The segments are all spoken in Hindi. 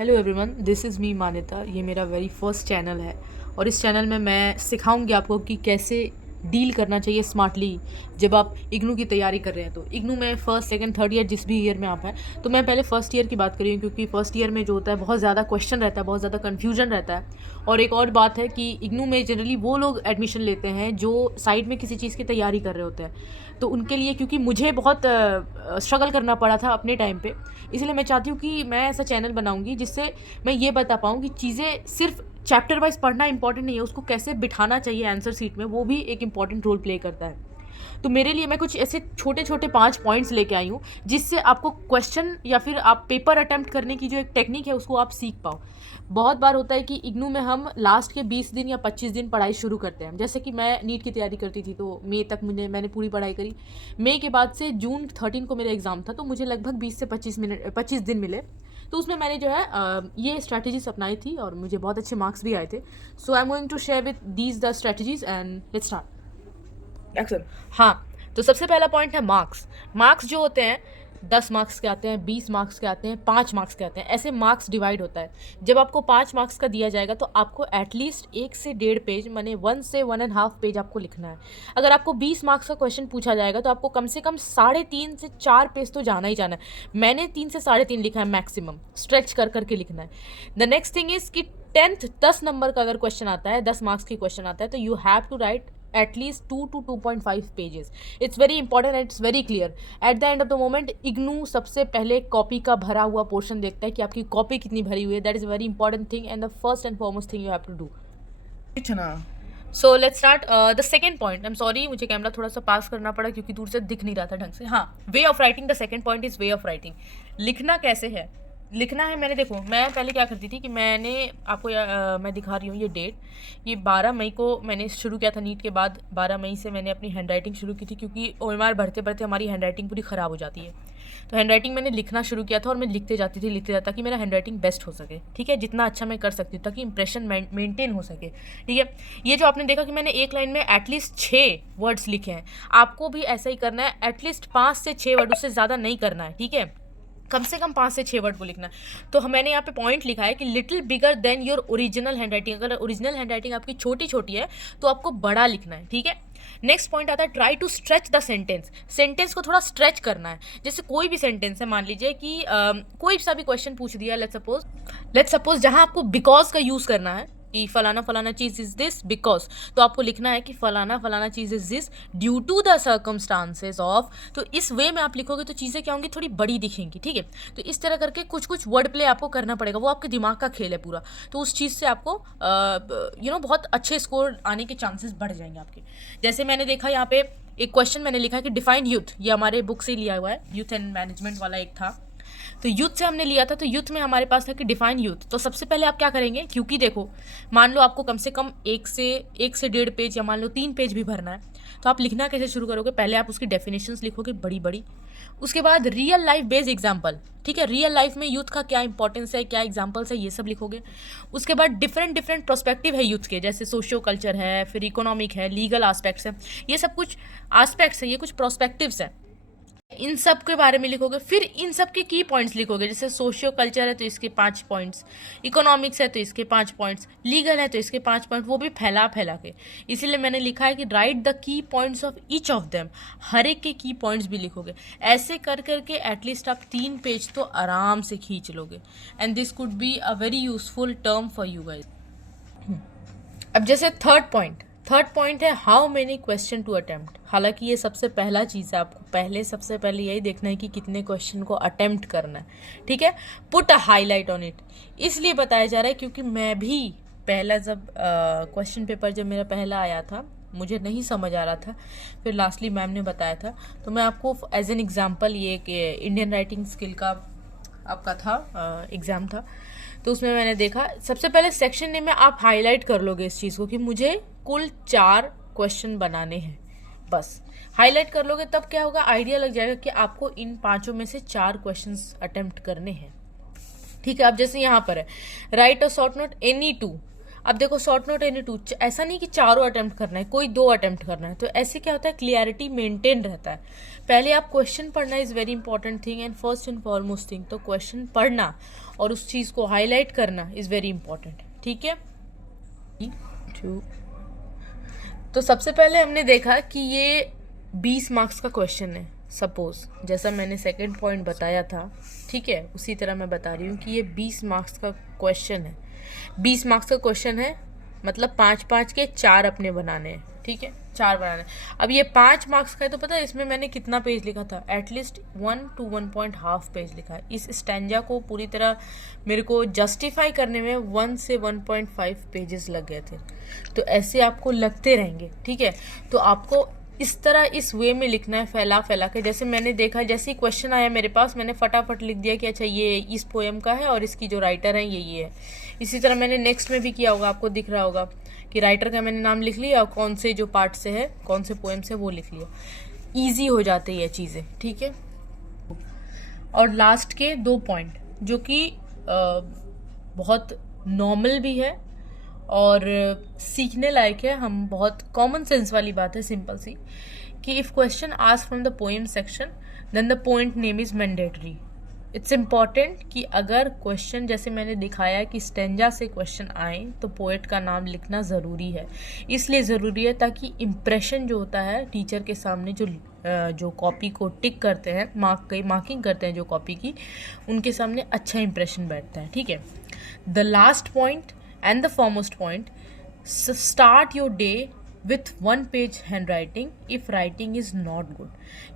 Hello everyone, this is me मान्यता। ये मेरा वेरी फर्स्ट चैनल है और इस चैनल में मैं सिखाऊंगी आपको कि कैसे डील करना चाहिए स्मार्टली जब आप इग्नू की तैयारी कर रहे हैं। तो इग्नू में फर्स्ट सेकंड थर्ड ईयर जिस भी ईयर में आप हैं, तो मैं पहले फर्स्ट ईयर की बात कर रही हूँ क्योंकि फर्स्ट ईयर में जो होता है बहुत ज़्यादा क्वेश्चन रहता है, बहुत ज़्यादा कन्फ्यूजन रहता है। और एक और बात है कि इग्नू में जनरली वो लोग एडमिशन लेते हैं जो साइड में किसी चीज़ की तैयारी कर रहे होते हैं। तो उनके लिए, क्योंकि मुझे बहुत स्ट्रगल करना पड़ा था अपने टाइम पे, इसलिए मैं चाहती हूँ कि मैं ऐसा चैनल बनाऊँगी जिससे मैं ये बता पाऊँ कि चीज़ें सिर्फ चैप्टर वाइज पढ़ना इंपॉर्टेंट नहीं है, उसको कैसे बिठाना चाहिए आंसर सीट में, वो भी एक इंपॉर्टेंट रोल प्ले करता है। तो मेरे लिए मैं कुछ ऐसे छोटे छोटे 5 पॉइंट्स लेके आई हूँ जिससे आपको क्वेश्चन या फिर आप पेपर अटेम्प्ट करने की जो एक टेक्निक है उसको आप सीख पाओ। बहुत बार होता है कि इग्नू में हम लास्ट के 20 दिन या 25 दिन पढ़ाई शुरू करते हैं। जैसे कि मैं नीट की तैयारी करती थी तो मई तक मैंने पूरी पढ़ाई करी। मई के बाद से जून 13 को मेरा एग्ज़ाम था, तो मुझे लगभग 20 से 25 दिन मिले। तो उसमें मैंने जो है ये स्ट्रैटेजीज अपनाई थी और मुझे बहुत अच्छे मार्क्स भी आए थे। So I am going to share with these the strategies and let's start. Action. हाँ, तो सबसे पहला पॉइंट है मार्क्स। मार्क्स जो होते हैं 10 मार्क्स के आते हैं, 20 मार्क्स के आते हैं, 5 मार्क्स के आते हैं, ऐसे मार्क्स डिवाइड होता है। जब आपको 5 मार्क्स का दिया जाएगा तो आपको एटलीस्ट 1 से 1.5 पेज, माने 1 से 1.5 पेज आपको लिखना है। अगर आपको 20 मार्क्स का क्वेश्चन पूछा जाएगा तो आपको कम से कम 3.5 से 4 पेज तो जाना ही जाना है। मैंने 3 से 3.5 लिखा है मैक्सिमम, स्ट्रेच कर करके लिखना है। द नेक्स्ट थिंग इज कि 10 नंबर का अगर क्वेश्चन आता है, 10 मार्क्स की क्वेश्चन आता है, तो you have to write at least 2 to 2.5 pages. It's very important and it's very clear. At the end of the moment, IGNOU सबसे पहले कॉपी का भरा हुआ पोर्शन देखता है कि आपकी कॉपी कितनी भरी हुई है. That is a very important thing and the first and foremost thing you have to do. So let's start the second point. I'm sorry, मुझे कैमरा थोड़ा सा पास करना पड़ा क्योंकि दूर से दिख नहीं रहा था ढंग से. हाँ, way of writing. The second point is way of writing. लिखना कैसे है, लिखना है। मैंने देखो, मैं पहले क्या करती थी कि मैंने आपको मैं दिखा रही हूँ ये डेट, ये 12 मई को मैंने शुरू किया था नीट के बाद। 12 मई से मैंने अपनी हैंड राइटिंग शुरू की थी क्योंकि OMR भरते भरते हमारी हैंड राइटिंग पूरी ख़राब हो जाती है। तो हैंड राइटिंग मैंने लिखना शुरू किया था और मैं लिखते जाती थी ताकि मेरा हैंड राइटिंग बेस्ट हो सके, ठीक है, जितना अच्छा मैं कर सकती हूँ ताकि इंप्रेशन मेंटेन हो सके, ठीक है। ये जो आपने देखा कि मैंने एक लाइन में एटलीस्ट 6 वर्ड्स लिखे हैं, आपको भी ऐसा ही करना है। एटलीस्ट 5 से 6 वर्ड, उससे ज़्यादा नहीं करना है, ठीक है। कम से कम 5 से 6 वर्ड को लिखना है। तो मैंने यहाँ पे पॉइंट लिखा है कि little bigger than your original hand writing. अगर ओरिजिनल हैंड राइटिंग आपकी छोटी छोटी है तो आपको बड़ा लिखना है, ठीक है। नेक्स्ट पॉइंट आता है try to stretch the sentence. Sentence को थोड़ा स्ट्रेच करना है। जैसे कोई भी सेंटेंस है, मान लीजिए कि कोई सा भी क्वेश्चन पूछ दिया, लेट्स सपोज जहाँ आपको बिकॉज का यूज़ करना है कि फलाना फलाना चीज़ इज दिस बिकॉज, तो आपको लिखना है कि फलाना फलाना चीज़ is this due to the circumstances of. तो इस वे में आप लिखोगे तो चीज़ें क्या होंगी, थोड़ी बड़ी दिखेंगी, ठीक है। तो इस तरह करके कुछ कुछ वर्ड प्ले आपको करना पड़ेगा, वो आपके दिमाग का खेल है पूरा। तो उस चीज़ से आपको बहुत अच्छे स्कोर आने के चांसेस बढ़ जाएंगे आपके। जैसे मैंने देखा यहाँ पे एक क्वेश्चन मैंने लिखा है कि डिफाइन यूथ, ये हमारे बुक से लिया हुआ है, यूथ एंड मैनेजमेंट वाला एक था, तो यूथ से हमने लिया था। तो यूथ में हमारे पास था कि डिफाइन यूथ। तो सबसे पहले आप क्या करेंगे, क्योंकि देखो मान लो आपको कम से कम 1 से 1.5 पेज या मान लो 3 पेज भी भरना है, तो आप लिखना कैसे शुरू करोगे, पहले आप उसकी डेफिनेशंस लिखोगे बड़ी बड़ी, उसके बाद रियल लाइफ बेस्ड एग्जाम्पल, ठीक है, रियल लाइफ में यूथ का क्या इंपॉर्टेंस है, क्या एग्जाम्पल्स है, ये सब लिखोगे। उसके बाद डिफरेंट पर्सपेक्टिव है यूथ के, जैसे सोशियो कल्चर है, फिर इकोनॉमिक है, लीगल आस्पेक्ट्स है, ये सब कुछ आस्पेक्ट्स है, ये कुछ प्रोस्पेक्टिव्स है, इन सब के बारे में लिखोगे। फिर इन सब के की पॉइंट्स लिखोगे, जैसे सोशियो कल्चर है तो इसके 5 पॉइंट्स, इकोनॉमिक्स है तो इसके 5 पॉइंट्स, लीगल है तो इसके 5 पॉइंट, वो भी फैला फैला के। इसीलिए मैंने लिखा है कि write the key points of each of them, हर एक के की पॉइंट्स भी लिखोगे। ऐसे कर करके एटलीस्ट आप 3 पेज तो आराम से खींच लोगे, and this could be a very useful term for you guys. अब जैसे थर्ड पॉइंट है how many question to attempt. हालांकि ये सबसे पहला चीज़ है, आपको सबसे पहले यही देखना है कि कितने क्वेश्चन को अटेम्प्ट करना है, ठीक है। Put a highlight on it, इसलिए बताया जा रहा है क्योंकि मैं भी पहला जब क्वेश्चन पेपर जब मेरा पहला आया था, मुझे नहीं समझ आ रहा था, फिर लास्टली मैम ने बताया था, तो मैं आपको एज एन एग्जाम्पल, ये एक इंडियन राइटिंग स्किल का आपका था एग्ज़ाम था, तो उसमें मैंने देखा सबसे पहले सेक्शन ए में आप हाईलाइट कर लोगे इस चीज़ को कि मुझे कुल 4 क्वेश्चन बनाने हैं, बस हाईलाइट कर लोगे, तब क्या होगा, आइडिया लग जाएगा कि आपको इन 5 में से 4 क्वेश्चंस अटेम्प्ट करने हैं, ठीक है। अब जैसे यहाँ पर है right a short note any 2, अब देखो शॉर्ट नोट एनी टू, ऐसा नहीं कि चारों अटेम्प्ट करना है, कोई 2 अटेम्प्ट करना है, तो ऐसे क्या होता है क्लियरिटी मेंटेन रहता है। पहले आप क्वेश्चन पढ़ना is very important thing and first and foremost thing, तो क्वेश्चन पढ़ना और उस चीज़ को हाईलाइट करना इज वेरी इंपॉर्टेंट, ठीक है। तो सबसे पहले हमने देखा कि ये 20 मार्क्स का क्वेश्चन है, सपोज जैसा मैंने सेकंड पॉइंट बताया था, ठीक है, उसी तरह मैं बता रही हूँ कि ये 20 मार्क्स का क्वेश्चन है। 20 मार्क्स का क्वेश्चन है मतलब 5-5 के 4 अपने बनाने हैं, ठीक है, 4 बनाने हैं। अब ये 5 मार्क्स का है तो पता है इसमें मैंने कितना पेज लिखा था, एटलीस्ट 1 to 1.5 पेज लिखा है। इस स्टैंजा को पूरी तरह मेरे को जस्टिफाई करने में 1 से 1.5 पेजेस लग गए थे। तो ऐसे आपको लगते रहेंगे, ठीक है। तो आपको इस तरह इस वे में लिखना है, फैला फैला के। जैसे मैंने देखा, जैसे ही क्वेश्चन आया मेरे पास, मैंने फटाफट लिख दिया कि अच्छा ये इस पोएम का है और इसकी जो राइटर है ये है। इसी तरह मैंने नेक्स्ट में भी किया होगा, आपको दिख रहा होगा कि राइटर का मैंने नाम लिख लिया और कौन से जो पार्ट से है, कौन से पोएम से, वो लिख लिया। ईजी हो जाती है ये चीज़ें, ठीक है। और लास्ट के 2 पॉइंट जो कि बहुत नॉर्मल भी है और सीखने लायक है, हम बहुत कॉमन सेंस वाली बात है, सिंपल सी, कि if question ask from the poem section then the point name is mandatory. It's important कि अगर क्वेश्चन, जैसे मैंने दिखाया कि स्टेंजा से क्वेश्चन आए तो पोएट का नाम लिखना ज़रूरी है। इसलिए ज़रूरी है ताकि इम्प्रेशन जो होता है टीचर के सामने, जो कॉपी को टिक करते हैं, मार्किंग करते हैं जो कॉपी की, उनके सामने अच्छा इंप्रेशन बैठता है, ठीक है। The last point and the foremost point, start your day with 1 page handwriting if writing is not good।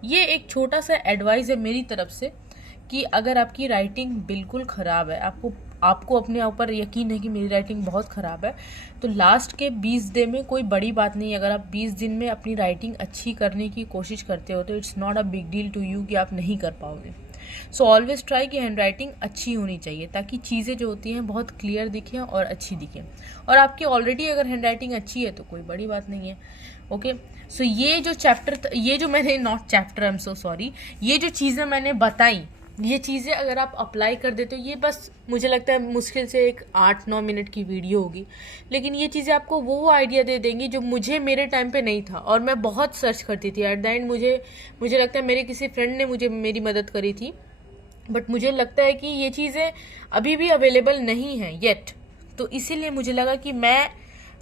ये एक छोटा सा एडवाइस है मेरी तरफ से कि अगर आपकी राइटिंग बिल्कुल ख़राब है, आपको अपने ऊपर यकीन है कि मेरी राइटिंग बहुत ख़राब है, तो लास्ट के 20 डे में कोई बड़ी बात नहीं है। अगर आप 20 दिन में अपनी राइटिंग अच्छी करने की कोशिश करते हो तो it's not a big deal to you कि आप नहीं कर पाओगे। सो ऑलवेज ट्राई कि हैंड राइटिंग अच्छी होनी चाहिए ताकि चीज़ें जो होती हैं बहुत क्लियर दिखें और अच्छी दिखें। और आपकी ऑलरेडी अगर हैंड राइटिंग अच्छी है तो कोई बड़ी बात नहीं है, ओके। सो ये जो चैप्टर, ये जो मैंने not chapter, I am so sorry, ये जो चीज़ें मैंने बताई, ये चीज़ें अगर आप अप्लाई कर देते हो, ये बस मुझे लगता है मुश्किल से एक 8-9 मिनट की वीडियो होगी, लेकिन ये चीज़ें आपको वो आइडिया दे देंगी जो मुझे मेरे टाइम पे नहीं था। और मैं बहुत सर्च करती थी, एट द एंड मुझे लगता है मेरे किसी फ्रेंड ने मेरी मदद करी थी, बट मुझे लगता है कि ये चीज़ें अभी भी अवेलेबल नहीं हैं येट। तो इसीलिए मुझे लगा कि मैं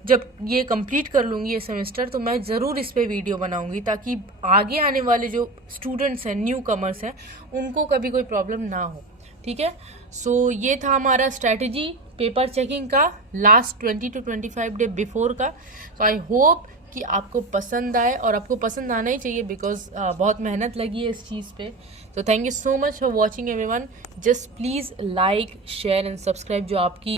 जब ये कंप्लीट कर लूँगी ये सेमेस्टर तो मैं ज़रूर इस पे वीडियो बनाऊँगी ताकि आगे आने वाले जो स्टूडेंट्स हैं, न्यू कमर्स हैं, उनको कभी कोई प्रॉब्लम ना हो, ठीक है। सो ये था हमारा स्ट्रैटेजी पेपर चेकिंग का लास्ट 20 to 25 डे बिफोर का। सो आई होप कि आपको पसंद आए, और आपको पसंद आना ही चाहिए बिकॉज बहुत मेहनत लगी है इस चीज़ पे। तो thank you so much for watching everyone. Just please like, share and subscribe जो आपकी